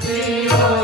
Señor.